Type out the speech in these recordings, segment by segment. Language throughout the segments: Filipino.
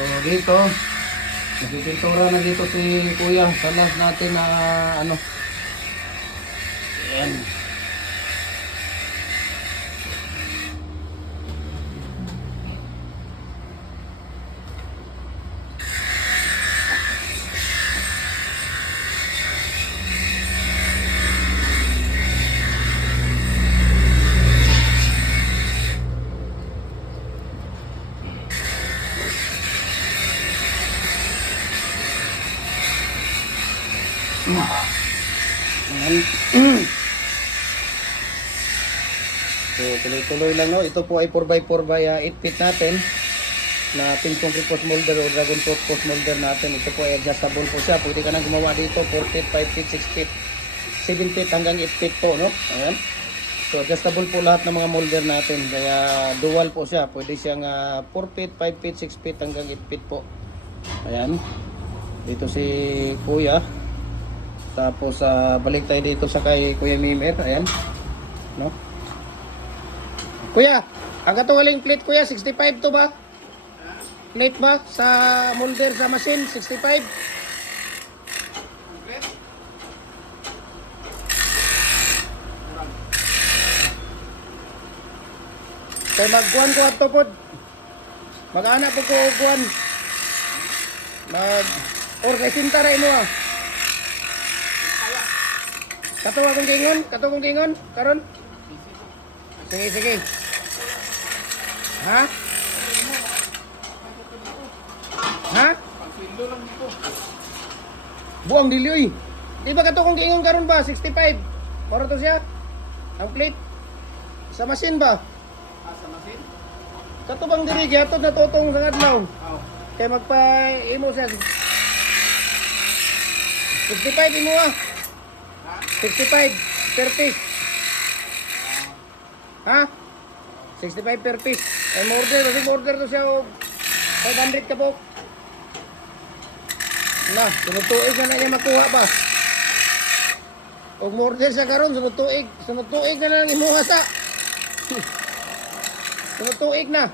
So dito, nagpipintura na dito si Kuya sa last natin na ano. Ayan. Ayan. So tuloy-tuloy lang, no. Ito po ay 4x4 by 8 feet natin na ping concrete post molder o dragon fruit post molder natin. Ito po ay adjustable po siya. Pwede ka nang gumawa dito 4 feet, 5 feet, 6 feet, 7 feet hanggang 8 feet po, no. Ayan. So adjustable po lahat ng mga molder natin. Kaya dual po siya. Pwede siyang 4 feet, 5 feet, 6 feet hanggang 8 feet po. Ayan. Dito si Kuya. Tapos balik tayo dito sa kay Kuya Mimer. Ayan. No? Kuya, ang katuwaling plate Kuya, 65 to ba? Plate ba sa molder sa machine, 65? Kaya magkuhan ko ato po. Mag-anak po ko kuhan. Or kay sinta rin mo ah. Katuwa kong gingon? Katuwa kong gingon? Karon? Sige, sige. Ha? Ha? Buang dilioy. Di ba katuwa kong gingon karon ba? 65. Para to siya? Ang plate? Sa machine ba? Sa masin? Katubang diri, gyatod na totong sa adlaw. Kaya magpa-imo siya. 65 imo ah. 65 per piece. Ha? 65 per piece. Ay order, kasi order to siya o 500 ka po. Na, sunod-tuig na niya makuha ba? Og order siya karon sunod-tuig na lang imuha sa. Sunod-tuig na.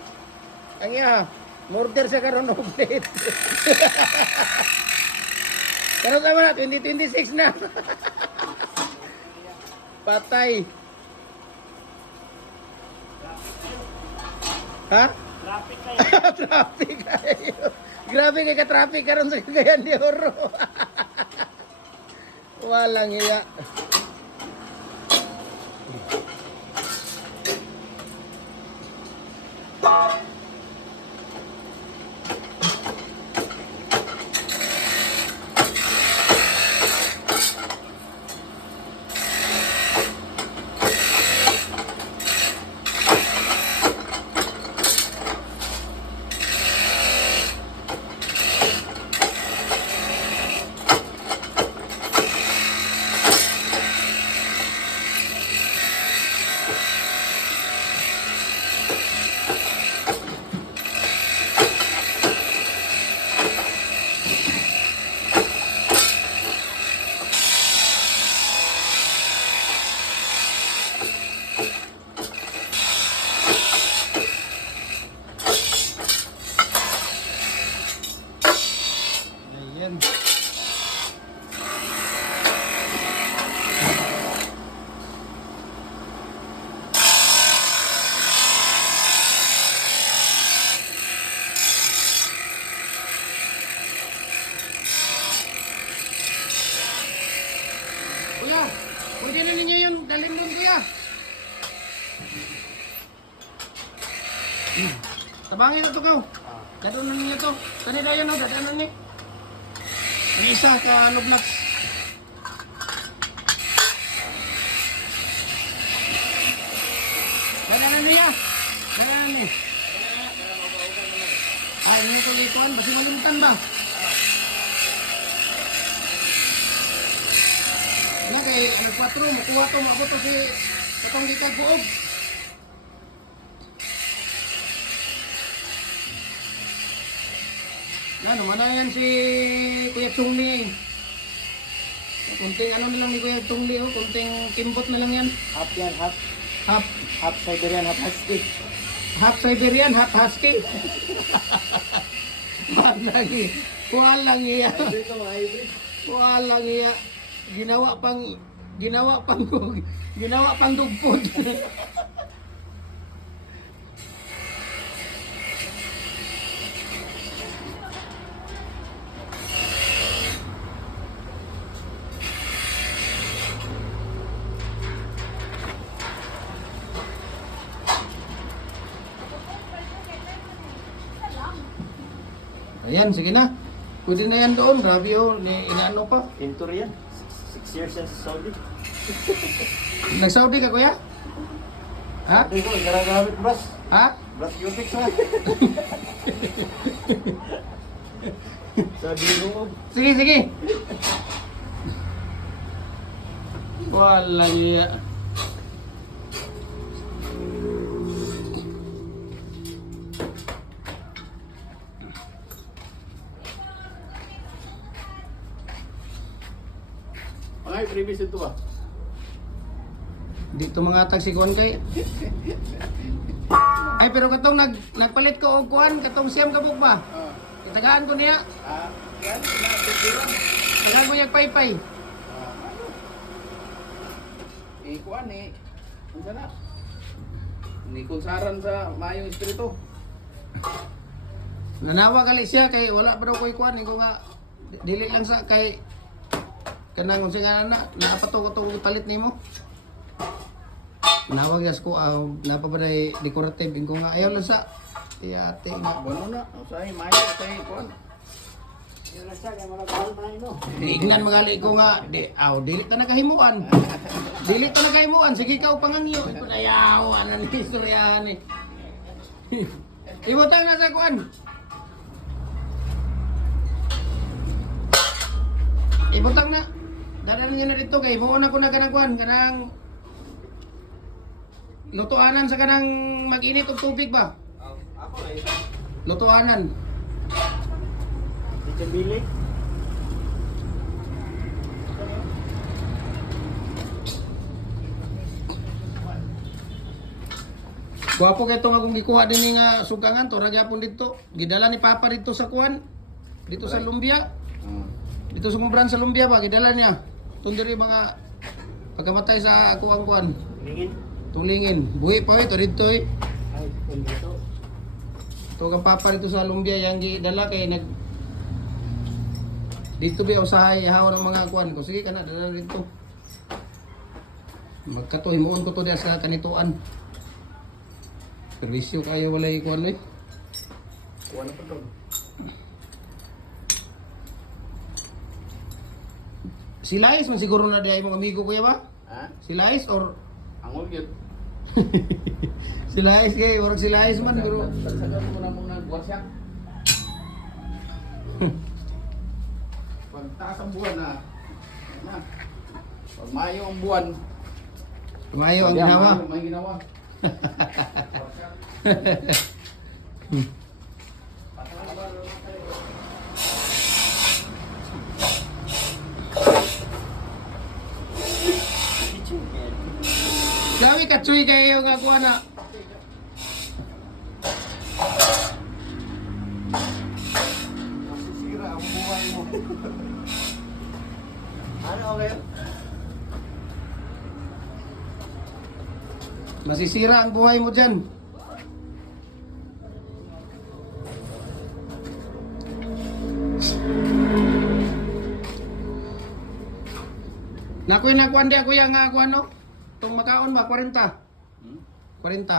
Ang iya, order siya karon og plate. Karon tama na 2026 na. Patay. Ha? Traffic kayo. Traffic kayo. Grabe kay ka-traffic karon sa Cagayan de Oro. Walang iya. Ayan. Kuya, pwede na ninyo yung daling doon, Kuya. Tabangin na ito, Kaw. Dadon na ninyo ito. Kanina yan, o. Dadaan na ni. May isa ka lublax. Dadaan na niya. Dadaan na niya. Ay, hindi ko lituan. Basi malimtan ba? Wala kay alas 4, makuha to, maabot to si katong gitag buog. Ano, mana yan si Kuya Chungli. Kunting ano na lang ni Kuya Chungli, oh. Kunting kimbot na lang yan. Half yan, half. Half, Half Siberian, half Husky. half Siberian, half Husky. Walang iya. Hybrid to, mga hybrid. Walang iya. Ginawa pang dugpod. Ayan, sige na. Pwede na yan doon. Grabe yun. Inaano pa. Intour yan. 6 years yan sa Saudi. Nag-Saudi ka, kuya? Ha? Sabi ko, garagamit bras. Ha? Bras Beautex ha. Sabi ko, Sige, sige. Walang iya. mga previous ito ba? Dito mga tagsikuan kay. Ay, pero katong nagpalit ko og kuan, katong siyam kabuk ba? Itagaan ko niya. Yan, pinapitiran. Tagaan ko niya paypay. Ikuan eh. Ang sana. Ni kunsaran sa Mayong Espiritu. Nanawa kali siya kay wala pa daw koy kuan ko nga dili lang sa kay kanang unsa nga na napato ko tong ipalit nimo. Nawag yas ko napapaday decorative ko nga ayaw lang sa ate nga. Bueno na, usay Mayo, usay ikuan. Yan na siya, kaya malagawal na ino. Ignan magali ko nga dili ta nakahimuan. Dili ta nakahimuan sige ka pangangyo. Ito na yaw anan ni istorya ni. Ibutang na sa kuan. Ibutang na. Dadalhin niya na dito kay mo na ko na kanang kuan kanang lutuanan sa kanang mag-init og tubig ba? Ako eh. Lutuanan. Di bili. Guwapo kay itong akong gikuha din nga sugangan to ragyapon dito. Gidala ni Papa dito sa kuan. Dito sa Lumbia. Dito sa kumbran sa Lumbia ba gidala niya. Tundiri mga pagkamatay sa ako ang kuan. Lingin. Tulingin. Buhi pa ito dito eh. Ay, dito. Ito kang Papa dito sa Lumbia yang gidala kay nag dito ba usahay hawa ng mga kuan ko. Sige kana dala dito. Magkatuhi moon ko to diya sa kanituan. Perwisyo kayo walay kuan eh. Kuha na pa doon. Si Lais man siguro na diay mong amigo kuya ba? Ha? Si Lais or Angol yun. si Lais kay or si Lais man pero Tagsagan mo na mong nag-warsyak. Pag taas ang buwan na. Pag Mayo ang buwan. tumayo ang ginawa. May ginawa. Gawi katsuy kayo nga kuha na. Masisira ang buhay mo. Ano okay? Masisira ang buhay mo dyan. Nakuha na kuha di ako yung nga kuha no? Itong makaon ba? 40? 40.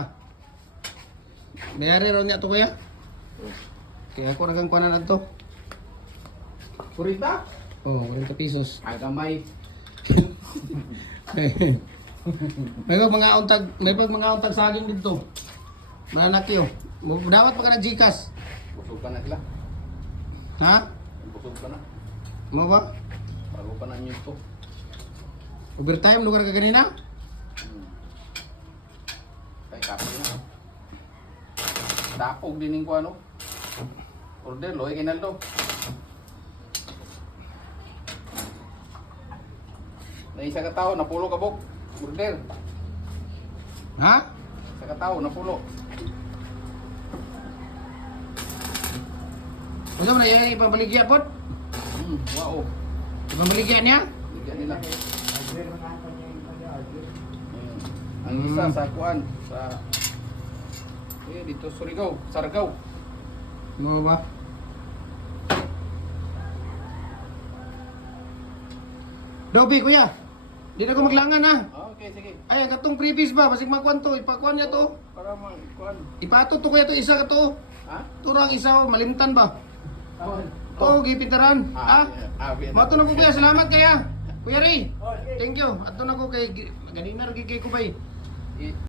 Mayari ron niya ito kuya? Kaya ako nagang kuha na ito. Kurita? Oh, 40 pesos. Ay kamay. May pag mga untag saging dito. Mananakyo. Dawat pa ka na Gcash. Busog pa na sila. Ha? Busog pa na. Mo ba? Bago pa na news to. Overtime lugar ka ganina? Kay kapag na. Dapog din ko ano. Order, loy kinaldo. Na isa ka tao, napulo ka bok. Order. Ha? Isa ka tao, napulo. Gusto mo na yung ipabaligya po? Wow. Ipabaligya niya? Bigyan nila. Ang isa sa kuan sa dito Surigao, Sargao. Mo ba? Dobi kuya. Di na ko maglangan ha. Okay, sige. Ay, katong previous ba? Basig makuan to. Ipakuan niya to. Para kuan. Ipato to kuya to. Isa ka to. Ha? Turang isa. Malimtan ba? Oh. To, gipintaran. Ha? yeah. Mato na ko kuya. Salamat kaya. Kuya Ray. Thank you. Ato na ko kay... Ganina rin kay Kubay.